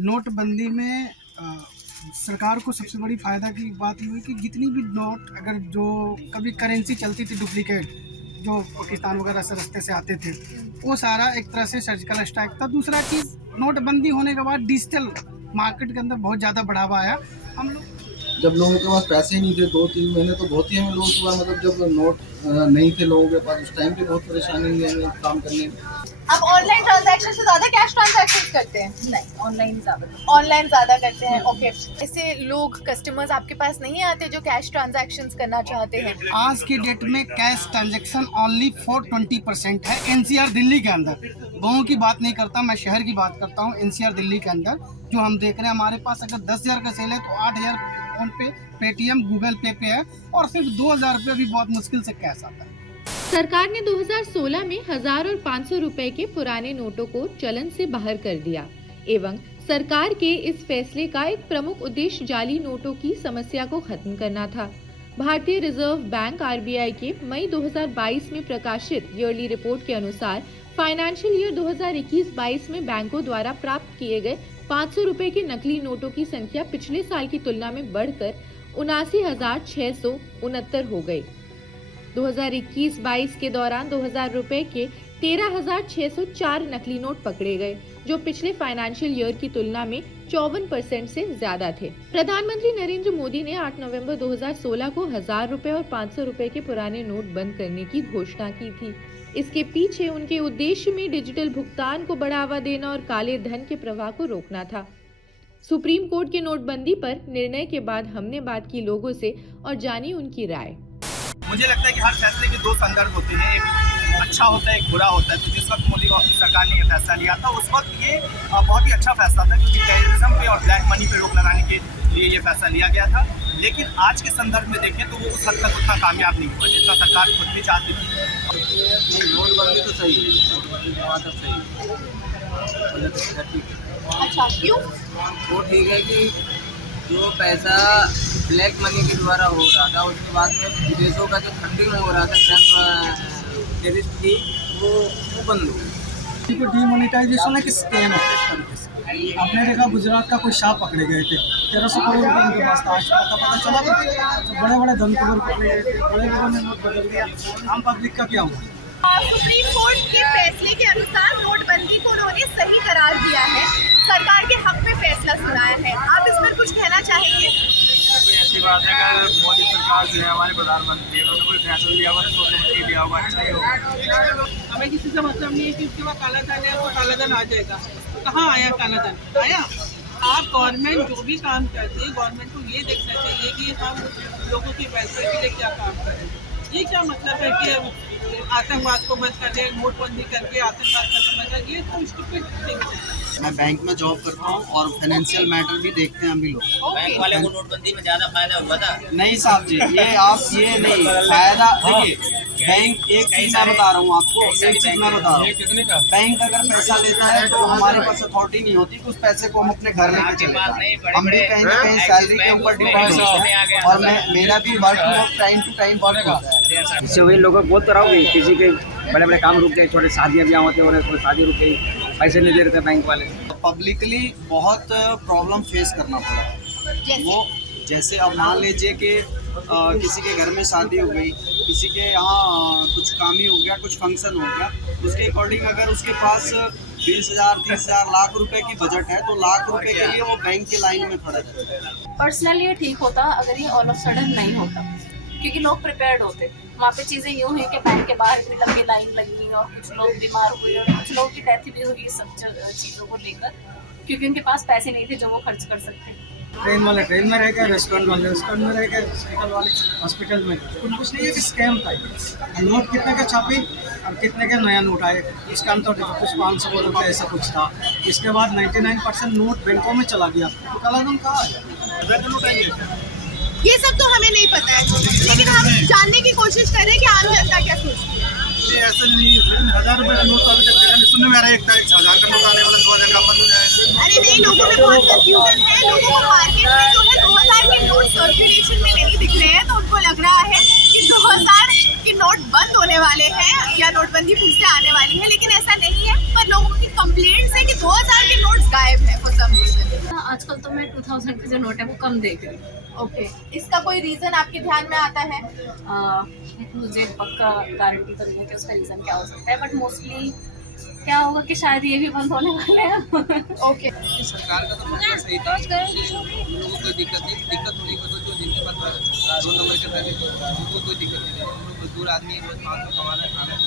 नोटबंदी में सरकार को सबसे बड़ी फ़ायदा की बात ये हुई कि जितनी भी नोट अगर जो कभी करेंसी चलती थी डुप्लीकेट जो पाकिस्तान वगैरह से रास्ते से आते थे, वो सारा एक तरह से सर्जिकल स्ट्राइक था। दूसरा चीज़, नोटबंदी होने के बाद डिजिटल मार्केट के अंदर बहुत ज़्यादा बढ़ावा आया। हम लोग जब लोगों के पास पैसे ही नहीं थे 2-3 महीने, तो बहुत ही हमें लोगों के पास मतलब जब नोट नहीं थे लोगों के पास, उस टाइम पे बहुत परेशानी हुई हमें काम करने में। आप ऑनलाइन ट्रांजैक्शन से ज्यादा कैश ट्रांजैक्शन करते हैं? नहीं, ऑनलाइन ज्यादा करते हैं। ओके, इससे लोग कस्टमर्स आपके पास नहीं आते जो कैश ट्रांजैक्शंस करना चाहते हैं? आज के डेट में कैश ट्रांजैक्शन ओनली फॉर 20% है एनसीआर दिल्ली के अंदर। गाँव की बात नहीं करता, मैं शहर की बात करता हूँ। एनसीआर दिल्ली के अंदर जो हम देख रहे हैं, हमारे पास अगर 10,000 का सेल है तो 8,000 फोन पे, पेटीएम, गूगल पे है और सिर्फ 2,000 रुपये भी बहुत मुश्किल से कैश आता है। सरकार ने 2016 में 1000 और 500 रुपए के पुराने नोटों को चलन से बाहर कर दिया एवं सरकार के इस फैसले का एक प्रमुख उद्देश्य जाली नोटों की समस्या को खत्म करना था। भारतीय रिजर्व बैंक आरबीआई के मई 2022 में प्रकाशित ईयरली रिपोर्ट के अनुसार फाइनेंशियल ईयर 2021-22 में बैंकों द्वारा प्राप्त किए गए 500 रुपए के नकली नोटों की संख्या पिछले साल की तुलना में बढ़कर 79,669 हो गई। 2021-22 के दौरान 2,000 रुपए के 13,604 नकली नोट पकड़े गए, जो पिछले फाइनेंशियल ईयर की तुलना में 54% से ज्यादा थे। प्रधानमंत्री नरेंद्र मोदी ने 8 नवंबर 2016 को 1000 रुपए और 500 रुपए के पुराने नोट बंद करने की घोषणा की थी। इसके पीछे उनके उद्देश्य में डिजिटल भुगतान को बढ़ावा देना और काले धन के प्रवाह को रोकना था। सुप्रीम कोर्ट के नोटबंदी पर निर्णय के बाद हमने बात की लोगों से और जानी उनकी राय। मुझे लगता है कि हर फैसले के दो संदर्भ होते हैं, एक अच्छा होता है, एक बुरा होता है। तो जिस वक्त मोदी सरकार ने ये फैसला लिया था, उस वक्त ये बहुत ही अच्छा फैसला था, क्योंकि टेररिज्म पे और ब्लैक मनी पे रोक लगाने के लिए ये फैसला लिया गया था। लेकिन आज के संदर्भ में देखें तो वो उस हद तक उतना कामयाब नहीं हुआ जितना सरकार खुद भी चाहती थी। नोटबंदी तो सही है, सही है। अच्छा, क्यों? वो ठीक है कि जो पैसा ब्लैक मनी के द्वारा हो रहा था, उसके बाद में विदेशों का जो फंडिंग हो रहा था टेररिस्ट की, वो बंद हो गई। डिमोनेटाइजेशन है कि स्कैम है इस तरीके से। आपने देखा गुजरात का कोई शाह पकड़े गए थे, 1300 करोड़ रुपए उनके पास था। आज पता चला कि बड़े बड़े धनकुबर पकड़े गए थे, बड़े लोगों ने नोट बदल दिया। आम पब्लिक का क्या हुआ? सुप्रीम कोर्ट के फैसले के अनुसार नोटबंदी को उन्होंने सही करार दिया है, सरकार के हक में फैसला सुनाया है। आप इस पर कुछ कहना चाहेंगे? ऐसी बात है, अगर मोदी सरकार जो है हमारे प्रधानमंत्री, उन्होंने कोई फैसला लिया होगा तो सोच समझ के लिया होगा, अच्छा ही होगा। हमें किसी से मतलब नहीं है कि उसके बाद काला धन है तो काला धन आ जाएगा। तो कहाँ आया काला धन? आया। आप गवर्नमेंट जो भी काम करते हैं, गवर्नमेंट को ये देखना चाहिए कि हम लोगों के वेलफेयर के लिए क्या काम करें। ये क्या मतलब है कि आतंकवाद को बंद कर दें, नोटबंदी करके आतंकवाद खत्म कर दें? ये तो स्टूपिड थिंग है। मैं बैंक में जॉब करता हूँ और फाइनेंशियल मैटर भी देखते हैं हम भी लोग। बैंक वाले को नोटबंदी में ज्यादा फायदा हुआ था। नहीं साहब जी, ये आप ये नहीं फायदा देखिए। बैंक एक चीज मैं बता रहा हूँ आपको, एक चीज मैं बता रहा हूँ। बैंक अगर पैसा लेता है तो हमारे पास अथॉरिटी नहीं होती कि उस पैसे को हम अपने घर लेके चले जाएं। हम भी कहीं ना कहीं सैलरी के ऊपर डिपेंड होते हैं और मेरा भी work time to time work होता है। इससे वही लोगों को बोल तो रहा हूँ, किसी के बड़े बड़े काम रुक गए, छोटे शादियाँ ब्याह होते हैं, कोई शादी रुक गई, पैसे नहीं दे रहे थे बैंक वाले। पब्लिकली बहुत प्रॉब्लम फेस करना पड़ा। वो जैसे अब मान लीजिए कि किसी के घर में शादी हो गई, किसी के यहाँ कुछ काम ही हो गया, कुछ फंक्शन हो गया, उसके अकॉर्डिंग अगर उसके पास 20,000, 30,000, लाख रुपए की बजट है तो लाख रुपए के लिए वो बैंक की लाइन में खड़ा रहता है। पर्सनली ये ठीक होता अगर ये ऑल ऑफ सडन नहीं होता, क्योंकि लोग प्रिपेयर्ड होते। वहाँ पे चीज़ें यूँ हुई कि बैंक के बाहर इतनी लंबी लाइन लगी और कुछ लोग बीमार हुए और कुछ लोगों की डेथ भी हुई सब चीज़ों को लेकर, क्योंकि उनके पास पैसे नहीं थे जो वो खर्च कर सकते। ट्रेन वाले ट्रेन में रह गए, रेस्टोरेंट वाले रेस्टोरेंट में रह गए, हॉस्पिटल वाले हॉस्पिटल में। कुछ नहीं है कि स्कैम था ये। नोट कितने का छापी और कितने का नया नोट आए, इसका हम तो कुछ 500 रुपये ऐसा कुछ था। इसके बाद 99% नोट बैंकों में चला गया, तो काला धन कहाँ आया? ये सब तो हमें नहीं पता है, लेकिन हम जानने की कोशिश कर रहे हैं कि आम जनता क्या सोचती है। ऐसा नहीं है, 1000 रुपये का नोट अभी तक सुनने में आ रहा है, 1000 का नोट आने वाला 2,000 का बंद हो जाएगा। अरे नहीं, लोगों में बहुत कंफ्यूजन है। लोगों को मार्केट में जो है 2,000 के नोट सर्कुलेशन में नहीं दिख रहे हैं, तो उनको लग रहा है कि 2,000 के नोट बंद होने वाले हैं या नोटबंदी फिर से आने वाली है, लेकिन ऐसा नहीं है। पर लोगों की कंप्लेंट्स है कि 2,000 के नोट्स गायब है फॉर सम रीजन। मैं 2000 का जो नोट है वो कम देख रही हूँ। ओके, इसका कोई रीजन आपके ध्यान में आता है? मुझे पक्का गारंटी तो नहीं है कि उसका रीज़न क्या हो सकता है, बट मोस्टली क्या होगा कि शायद ये भी बंद होने वाले हैं। ओके, सरकार का तो फैसला सही था, उससे उन लोगों को कोई दिक्कत नहीं, दिक्कत होने को तो जो जिनके पास 2 नंबर के पैसे उनको कोई दिक्कत नहीं है, जो मजदूर आदमी है 500 कमा रहे हैं,